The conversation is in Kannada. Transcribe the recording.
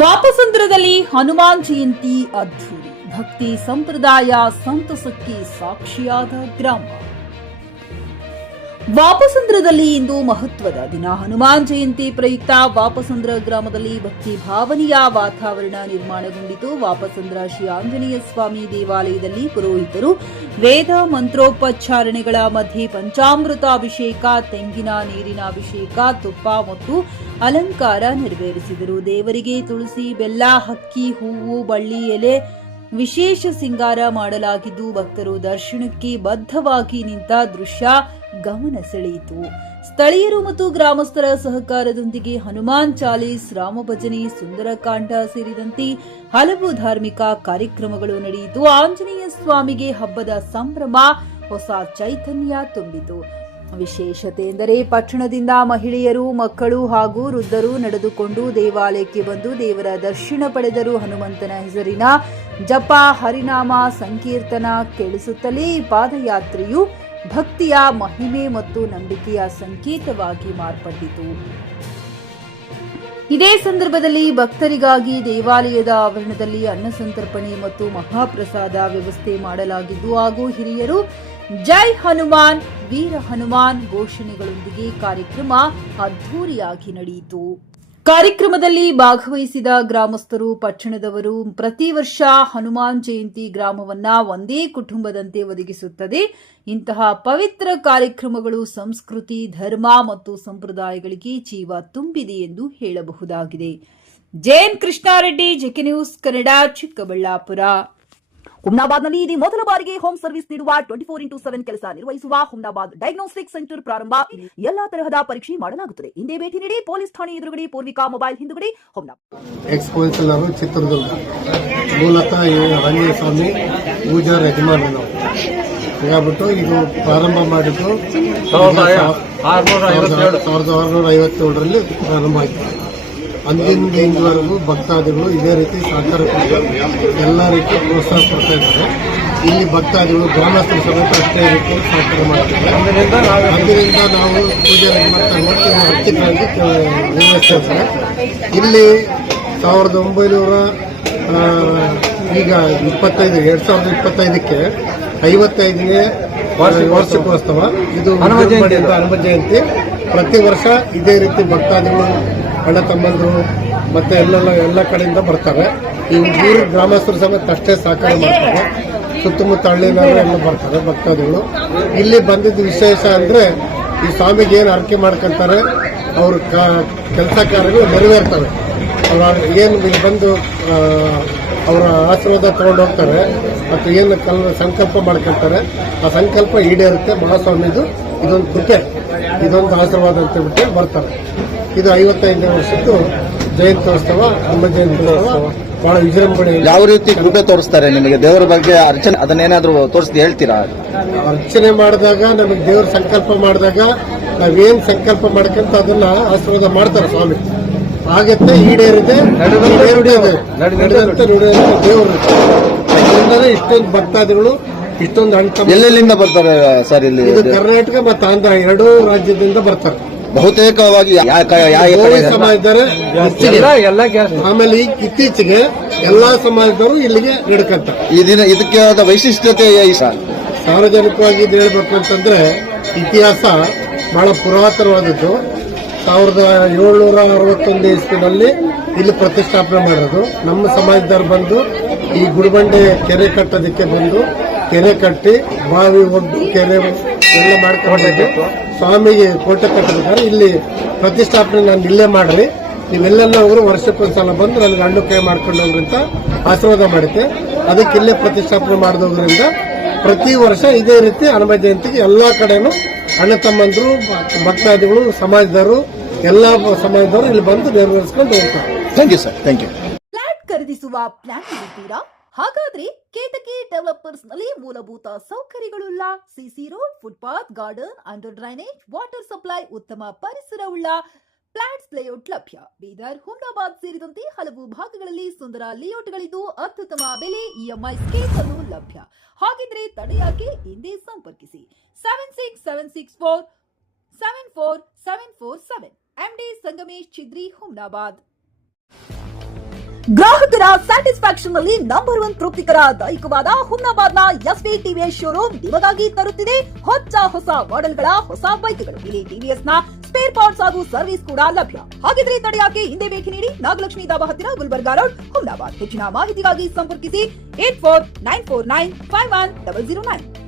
ವಾಪಸಂದ್ರದಲ್ಲಿ ಹನುಮಾನ್ ಜಯಂತಿ ಅದ್ಧೂರಿ ಭಕ್ತಿ ಸಂಪ್ರದಾಯ ಸಂತಸಕ್ಕೆ ಸಾಕ್ಷಿಯಾದ ಗ್ರಾಮ. ವಾಪಸಂದ್ರದಲ್ಲಿ ಇಂದು ಮಹತ್ವದ ದಿನ. ಹನುಮಾನ್ ಜಯಂತಿ ಪ್ರಯುಕ್ತ ವಾಪಸಂದ್ರ ಗ್ರಾಮದಲ್ಲಿ ಭಕ್ತಿ ಭಾವನೆಯ ವಾತಾವರಣ ನಿರ್ಮಾಣಗೊಂಡಿತು. ವಾಪಸಂದ್ರ ಶ್ರೀ ಆಂಜನೇಯ ಸ್ವಾಮಿ ದೇವಾಲಯದಲ್ಲಿ ಪುರೋಹಿತರು ವೇದ ಮಂತ್ರೋಪಚಾರಣೆಗಳ ಮಧ್ಯೆ ಪಂಚಾಮೃತಾಭಿಷೇಕ, ತೆಂಗಿನ ನೀರಿನ ಅಭಿಷೇಕ, ತುಪ್ಪ ಮತ್ತು ಅಲಂಕಾರ ನೆರವೇರಿಸಿದರು. ದೇವರಿಗೆ ತುಳಸಿ, ಬೆಲ್ಲ, ಹಕ್ಕಿ, ಹೂವು, ಬಳ್ಳಿ ಎಲೆ ವಿಶೇಷ ಸಿಂಗಾರ ಮಾಡಲಾಗಿದ್ದು ಭಕ್ತರು ದರ್ಶನಕ್ಕೆ ಬದ್ಧವಾಗಿ ನಿಂತ ದೃಶ್ಯ ಗಮನ ಸೆಳೆಯಿತು. ಸ್ಥಳೀಯರು ಮತ್ತು ಗ್ರಾಮಸ್ಥರ ಸಹಕಾರದೊಂದಿಗೆ ಹನುಮಾನ್ ಚಾಲೀಸ್, ರಾಮ ಭಜನೆ, ಸುಂದರಕಾಂಡ ಸೇರಿದಂತೆ ಹಲವು ಧಾರ್ಮಿಕ ಕಾರ್ಯಕ್ರಮಗಳು ನಡೆಯಿತು. ಆಂಜನೇಯ ಸ್ವಾಮಿಗೆ ಹಬ್ಬದ ಸಂಭ್ರಮ, ಹೊಸ ಚೈತನ್ಯ ತುಂಬಿತು. ವಿಶೇಷತೆ ಎಂದರೆ ಪಟ್ಟಣದಿಂದ ಮಹಿಳೆಯರು, ಮಕ್ಕಳು ಹಾಗೂ ವೃದ್ಧರು ನಡೆದುಕೊಂಡು ದೇವಾಲಯಕ್ಕೆ ಬಂದು ದೇವರ ದರ್ಶನ ಪಡೆದರು. ಹನುಮಂತನ ಹೆಸರಿನ ಜಪ, ಹರಿನಾಮ ಸಂಕೀರ್ತನ ಕೇಳಿಸುತ್ತಲೇ ಪಾದಯಾತ್ರೆಯು ಭಕ್ತಿಯ ಮಹಿಮೆ ಮತ್ತು ನಂಬಿಕೆಯ ಸಂಕೇತವಾಗಿ ಮಾರ್ಪಟ್ಟಿತು. ಇದೇ ಸಂದರ್ಭದಲ್ಲಿ ಭಕ್ತರಿಗಾಗಿ ದೇವಾಲಯದ ಆವರಣದಲ್ಲಿ ಅನ್ನ ಸಂತರ್ಪಣೆ ಮತ್ತು ಮಹಾಪ್ರಸಾದ ವ್ಯವಸ್ಥೆ ಮಾಡಲಾಗಿದ್ದು ಹಾಗೂ ಹಿರಿಯರು ಜೈ ಹನುಮಾನ್, ವೀರ ಹನುಮಾನ್ ಘೋಷಣೆಗಳೊಂದಿಗೆ ಕಾರ್ಯಕ್ರಮ ಅದ್ಧೂರಿಯಾಗಿ ನಡೆಯಿತು. ಕಾರ್ಯಕ್ರಮದಲ್ಲಿ ಭಾಗವಹಿಸಿದ ಗ್ರಾಮಸ್ಥರು, ಪಟ್ಟಣದವರು ಪ್ರತಿ ವರ್ಷ ಹನುಮಾನ್ ಜಯಂತಿ ಗ್ರಾಮವನ್ನ ಒಂದೇ ಕುಟುಂಬದಂತೆ ಒದಗಿಸುತ್ತದೆ. ಇಂತಹ ಪವಿತ್ರ ಕಾರ್ಯಕ್ರಮಗಳು ಸಂಸ್ಕೃತಿ, ಧರ್ಮ ಮತ್ತು ಸಂಪ್ರದಾಯಗಳಿಗೆ ಜೀವ ತುಂಬಿದೆ ಎಂದು ಹೇಳಬಹುದಾಗಿದೆ. JN Krishnareddy, JK news Kannada, Chikkaballapur. ಹುಮ್ನಾಬಾದ್ನಲ್ಲಿ ಇದು ಮೊದಲ ಬಾರಿಗೆ ಹೋಮ್ ಸರ್ವಿಸ್ ನೀಡುವ 24x7 ಕೆಲಸ ನಿರ್ವಹಿಸುವ ಹುಮ್ನಾಬಾದ್ ಡಯಾಗ್ನೋಸ್ಟಿಕ್ ಸೆಂಟರ್ ಪ್ರಾರಂಭ. ಎಲ್ಲಾ ತರಹದ ಪರೀಕ್ಷೆ ಮಾಡಲಾಗುತ್ತದೆ. ಹಿಂದೆ ಭೇಟಿ ನೀಡಿ. ಪೊಲೀಸ್ ಠಾಣೆ ಎದುರುಗಡೆ, ಪೂರ್ವಿಕಾ ಮೊಬೈಲ್ ಹಿಂದುಗಡೆ, ಹುಮ್ನಾಬಾದ್. ಎಕ್ಸ್-ಕೌನ್ಸಿಲರ್ ಚಿತ್ರದುರ್ಗ. ಮೂಲತಃ ರಂಗೇಯ ಸ್ವಾಮಿ ಪೂಜಾರ ಯಜಮಾನರು ಹಾಗಾಗ್ಬಿಟ್ಟು ಇದು ಪ್ರಾರಂಭ ಮಾಡಿದ್ದು 1657ರಲ್ಲಿ ಪ್ರಾರಂಭ ಆಯಿತು. ಅಂದಿನಿಂದ ಇಂದುವರೆಗೂ ಭಕ್ತಾದಿಗಳು ಇದೇ ರೀತಿ ಸಹಕಾರ ಕೊಟ್ಟು ಎಲ್ಲ ರೀತಿ ಪ್ರೋತ್ಸಾಹ ಕೊಡ್ತಾ ಇದ್ದಾರೆ. ಇಲ್ಲಿ ಭಕ್ತಾದಿಗಳು ಗ್ರಾಮಸ್ಥರ ಸಮೇತ ಅಷ್ಟೇ ರೀತಿ ಸಹಕಾರ ಮಾಡ್ತಿದ್ದಾರೆ. ಅಂದಿನಿಂದ ನಾವು ಪೂಜೆ ಮಾಡ್ತಾ ಅರ್ಚಕರಾಗಿ ನಿರ್ವಹಿಸ್ತಾ ಇದ್ದಾರೆ. ಇಲ್ಲಿ 1900 ಈಗ 2025ಕ್ಕೆ 55ನೇ ವಾರ್ಷಿಕೋತ್ಸವ. ಇದು ಹನುಮ ಜಯಂತಿ. ಪ್ರತಿ ವರ್ಷ ಇದೇ ರೀತಿ ಭಕ್ತಾದಿಗಳು, ಅಣ್ಣ ತಮ್ಮಂದರು ಮತ್ತೆ ಎಲ್ಲ ಕಡೆಯಿಂದ ಬರ್ತಾರೆ. ಈ ಊರು ಗ್ರಾಮಸ್ಥರು ಸಮೇತ ಅಷ್ಟೇ ಸಹಕಾರ ಮಾಡ್ತಾರೆ. ಸುತ್ತಮುತ್ತ ಹಳ್ಳಿನವರು ಎಲ್ಲ ಬರ್ತಾರೆ ಭಕ್ತಾದಿಗಳು. ಇಲ್ಲಿ ಬಂದಿದ್ದ ವಿಶೇಷ ಅಂದ್ರೆ ಈ ಸ್ವಾಮಿಗೆ ಏನು ಅರ್ಕೆ ಮಾಡ್ಕೊಂತಾರೆ, ಅವ್ರ ಕೆಲಸ ಕಾರ್ಯಗಳು ನೆರವೇರ್ತವೆ. ಏನು ಇಲ್ಲಿ ಬಂದು ಅವರ ಆಶೀರ್ವಾದ ತಗೊಂಡು ಹೋಗ್ತಾರೆ ಮತ್ತು ಏನು ಸಂಕಲ್ಪ ಮಾಡ್ಕೊಳ್ತಾರೆ, ಆ ಸಂಕಲ್ಪ ಈಡೇರುತ್ತೆ. ಮಹಾಸ್ವಾಮಿದು ಇದೊಂದು ಕೃಪೆ, ಇದೊಂದು ಆಶೀರ್ವಾದ ಅಂತ ಬಿಟ್ಟು ಬರ್ತಾರೆ. ಇದು 55ನೇ ವರ್ಷದ್ದು ಜಯಂತ್ಯೋತ್ಸವ, ಹನುಮ ಜಯಂತ್ಯೋತ್ಸವ ಬಹಳ ವಿಜೃಂಭಣೆ. ಯಾವ ರೀತಿ ಕೃಪೆ ತೋರಿಸ್ತಾರೆ ನಿಮಗೆ ದೇವರ ಬಗ್ಗೆ ಅರ್ಚನೆ, ಅದನ್ನೇನಾದ್ರೂ ತೋರಿಸಿ ಹೇಳ್ತೀರಾ? ಅರ್ಚನೆ ಮಾಡಿದಾಗ ನಮಗೆ ದೇವರ ಸಂಕಲ್ಪ ಮಾಡಿದಾಗ ನಾವೇನ್ ಸಂಕಲ್ಪ ಮಾಡ್ಕೊಂತ ಅದನ್ನ ಆಶೀರ್ವಾದ ಮಾಡ್ತಾರೆ ಸ್ವಾಮಿ. ಆಗತ್ತೆ, ಈಡೇರಿದೆ, ನಡೆದಂತೆ ದೇವರು. ಅದರಿಂದಲೇ ಇಷ್ಟೊಂದು ಭಕ್ತಾದಿಗಳು, ಇಷ್ಟೊಂದು ಹಣ್ಣು ಎಲ್ಲೆಲ್ಲಿಂದ ಬರ್ತಾರೆ ಸರ್ ಇಲ್ಲಿ? ಇದು ಕರ್ನಾಟಕ ಮತ್ತು ಆಂಧ್ರ ಎರಡೂ ರಾಜ್ಯದಿಂದ ಬರ್ತಾರೆ. ಬಹುತೇಕವಾಗಿ ಸಮಾಜದವರು. ಆಮೇಲೆ ಇತ್ತೀಚೆಗೆ ಎಲ್ಲಾ ಸಮಾಜದವರು ಇಲ್ಲಿಗೆ ನಡ್ಕಂತಾರೆ. ಈ ದಿನ ಇದಕ್ಕೆ ಆದ ವೈಶಿಷ್ಟ್ಯತೆ ಸಾರ್ವಜನಿಕವಾಗಿ ಇದು ಹೇಳ್ಬೇಕು ಅಂತಂದ್ರೆ ಇತಿಹಾಸ ಬಹಳ ಪುರಾತನವಾದದ್ದು. 1761 ಇಸ್ವಿನಲ್ಲಿ ಇಲ್ಲಿ ಪ್ರತಿಷ್ಠಾಪನೆ ಮಾಡೋದು. ನಮ್ಮ ಸಮಾಜದವ್ರು ಬಂದು ಈ ಗುಡಿಬಂಡೆ ಕೆರೆ ಕಟ್ಟೋದಕ್ಕೆ ಬಂದು ಕೆರೆ ಕಟ್ಟಿ ಬಾವಿ ಒಡ್ಡು ಕೆರೆ ಎಲ್ಲ ಮಾಡ್ಕೊಂಡಿದ್ದು ಸ್ವಾಮಿಗೆ ಕೋಟೆ ಕಟ್ಟಬೇಕಾದ್ರೆ ಇಲ್ಲಿ ಪ್ರತಿಷ್ಠಾಪನೆ ನಾನು ಇಲ್ಲೇ ಮಾಡ್ರಿ, ನೀವೆಲ್ಲೆಲ್ಲ ಹೋಗ್ರು ವರ್ಷಕ್ಕೊಂದ್ಸಲ ಬಂದು ನನಗೆ ಹಣ್ಣು ಕೈ ಮಾಡ್ಕೊಂಡು ಹೋಗ್ರಿ ಅಂತ ಆಶೀರ್ವಾದ ಮಾಡುತ್ತೆ. ಅದಕ್ಕೆ ಇಲ್ಲೇ ಪ್ರತಿಷ್ಠಾಪನೆ ಮಾಡಿದೋದ್ರಿಂದ ಪ್ರತಿ ವರ್ಷ ಇದೇ ರೀತಿ ಹನುಮ ಜಯಂತಿಗೆ ಎಲ್ಲಾ ಕಡೆನೂ ಅಣ್ಣ ತಮ್ಮಂದ್ರು, ಭಕ್ತಾದಿಗಳು, ಸಮಾಜದವರು, ಎಲ್ಲಾ ಸಮಾಜದವರು ಇಲ್ಲಿ ಬಂದು ನೆರವೇರಿಸಿಕೊಂಡು ಹೋಗ್ತಾರೆ. Thank you sir, thank you. Flat ಖರೀದಿಸುವ ಪ್ಲಾನ್ ಇದ್ದೀರಾ? ಹಾಗಾದ್ರೆ ಕೇತಕಿ ಡೆವಲಪರ್ಸ್ ನಲ್ಲಿ ಮೂಲಭೂತ ಸೌಕರ್ಯಗಳುಳ್ಳ CC road, footpath, garden, under drainage, water supply, ಉತ್ತಮ ಪರಿಸರವುಳ್ಳ ಫ್ಲಾಟ್ಸ್ ಲೇಔಟ್ ಲಭ್ಯ. ಬೀದರ್, ಹುಮ್ನಾಬಾದ್ ಸೇರಿದಂತೆ ಹಲವು ಭಾಗಗಳಲ್ಲಿ ಸುಂದರ ಲೇಔಟ್ಗಳಿದ್ದು ಅತ್ಯುತ್ತಮ ಬೆಲೆ, ಇಎಂಐ ಸ್ಕೀಮ್ಸ್ ಅನ್ನು ಲಭ್ಯ. ಹಾಗಿದ್ರೆ ತಡೆಯಾಕೆ? ಹಿಂದೆ ಸಂಪರ್ಕಿಸಿ 7676474747. MD ಸಂಗಮೇಶ್ ಚಿದ್ರಿ, ಹುಮ್ನಾಬಾದ್. ಗ್ರಾಹಕರ ಸ್ಯಾಟಿಸ್ಫ್ಯಾಕ್ಷನ್ ನಲ್ಲಿ ನಂಬರ್ 1 ತೃಪ್ತಿಕರ ದೈಹಿಕವಾದ ಹುಮ್ನಾಬಾದ್ನ ಎಸ್ವಿ ಟಿವಿಎಸ್ ಶೋರೂಮ್ ನಿಮಗಾಗಿ ತರುತ್ತಿದೆ ಹೊಸ ಮಾಡೆಲ್ಗಳ ಹೊಸ ಬೈಕ್ಗಳು. ಇಲ್ಲಿ ಟಿವಿಎಸ್ ನ ಸ್ಪೇರ್ ಪಾರ್ಟ್ಸ್ ಹಾಗೂ ಸರ್ವಿಸ್ ಕೂಡ ಲಭ್ಯ. ಹಾಗಿದ್ರೆ ತಡೆಯಾಕೆ ಹಿಂದೆ ಭೇಟಿ ನೀಡಿ ನಾಗಲಕ್ಷ್ಮಿ ದಾಬಾ ಹತ್ತಿರ ಗುಲ್ಬರ್ಗಾ ರೋಡ್, ಹುಮ್ನಾಬಾದ್. ಹೆಚ್ಚಿನ ಮಾಹಿತಿಗಾಗಿ ಸಂಪರ್ಕಿಸಿ 8494951009.